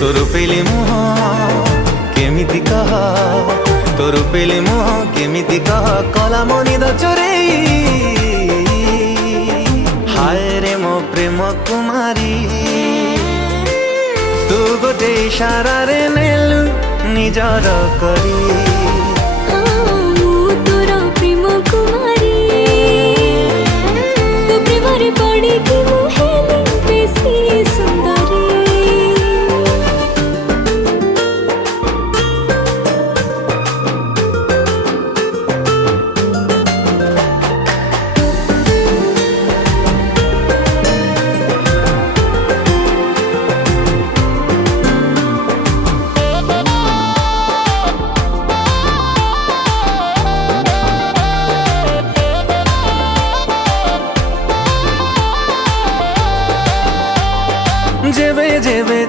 तोर पेली मुह केमिति कह तोर पेली मुह केमिति कह कला मो निद चोरेई हाय रे मो प्रेम कुमारी तू गोटे इशारा रे नेलु निजर करी।